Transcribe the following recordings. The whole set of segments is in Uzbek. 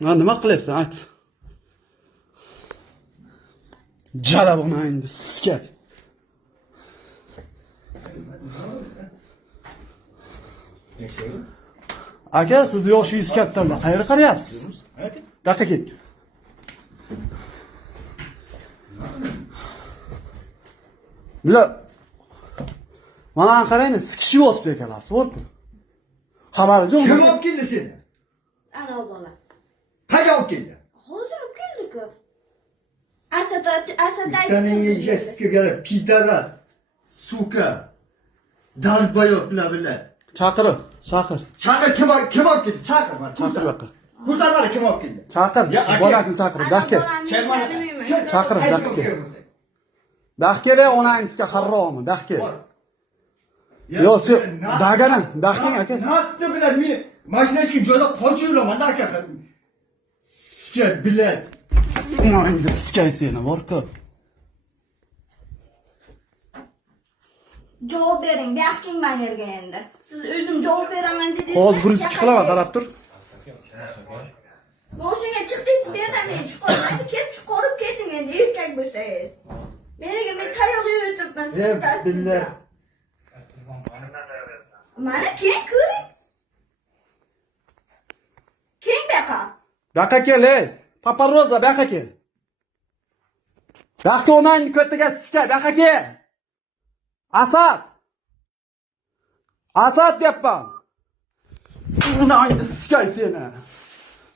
Nima qilyapsan? Ayt. Jala buni endi sizga. Aka, sizni yoshingiz kattalar. Qayerga qarayapsiz? Yoqqa ket. Bular mana qarayni, sikishib o'tibdi ekanlar, borku. Xabaringiz yo'qmi? Kim olib keldi seni? Ana bola. Qachon olib keldi? Hozir olib keldik-ku. Asad Taningga sikirgan pidaras, suka, dalbayoq bilan. Chaqir. Chaqir kim olib keldi? Chaqir mana. Chaqir yoqqa. Ko'rsat mana kim olib keldi? Chaqir. Bolakni chaqir. Yoqqa. Chaqir, yoqqa. Yoqqa onangizga qarroqmi? Yoqqa. Yo, sen dagaran, yoqqang aka. Nasıl bilan men mashinasiga joyda qochib yuraman aka. Sika bilan. Endi sikay seni, borku. Javob bering, yoqqing men yerga endi. Siz o'zim javob beraman dedingiz. Hozir 1-2 qilaman, qarab tur. Mashinaga chiqdingiz, bu yerdan men chiqolmaydi. Chiqarib keting endi, erkak bo'lsangiz. Men tayoq yeyib o'tiribman. Billah. Mana keyin ko'ring. Keyin baqa. Yoqqa kel, ey. Paparoza, yoqqa kel. Yoqqa onangni ko'taga sikay, yoqqa kel. Asad deyapman. Onangni sikay seni.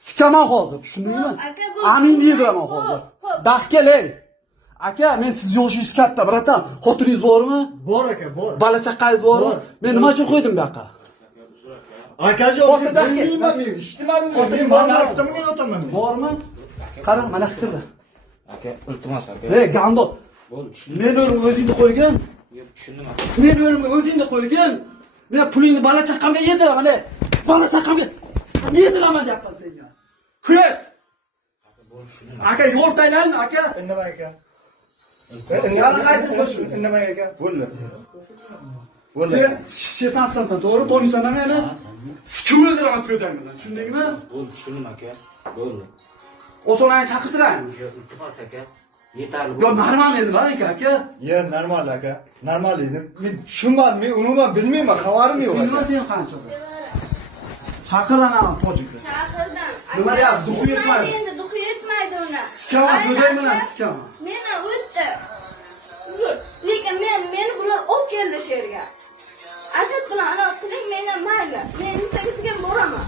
Sikaman hozir, tushundingmi? Amin deydiman hozir. Yoqqa kel, ey. Aka, men siz yoshingiz katta, bratan. Xotiningiz bormi? Bor aka, bor. Bola chaqangiz bormi? Men nima uchun qo'ydim bu yoqqa? Akajon, bilmayman men, eshitmadim. Men mana orqamga o'taman. Bormi? Qarang, mana kirdi. Aka, iltimos aka. Ey, gando. Bo'ldi, tushundim. Men o'zimni o'zingni qo'ygin. Yo'q, tushundim aka. Men o'zimni o'zingni qo'ygin. Men pulingni bola chaqamga yediraman, ey. Bola chaqamga yediraman deyapman senga. Ko'p. Bo'ldi, tushundim. Aka, yo'l taylan, aka. Indamay aka. Yana qaytib qo'shing. Indamay aka. Bo'ldi. Sen shesansan, to'g'ri? To'nisan ham yana. Sikib o'ldiraman ko'dangdan, tushundingmi? Bo'ldi, tushundim aka. Bo'ldi. O'to'lani chaqirtiraymi? Yo'q, iltimos aka. Yetarli. Yo, normal edi, bar aka. Ya, normal aka. Normal edi. Men tushunmadim, men umuman bilmayman, xabarim yo'q. Nima sen qanchasi? Chaqiraman tojikni. Chaqirdim. Nima deyapti? Duxu yetmaydi. Endi duxu yetmaydi uni. Sikaman, go'day bilan sikaman. Meni o'tdi. Lekin men bular olib keldi shu yerga. Asad bilan ana qiling, meni mayli. Men 8 ga boraman.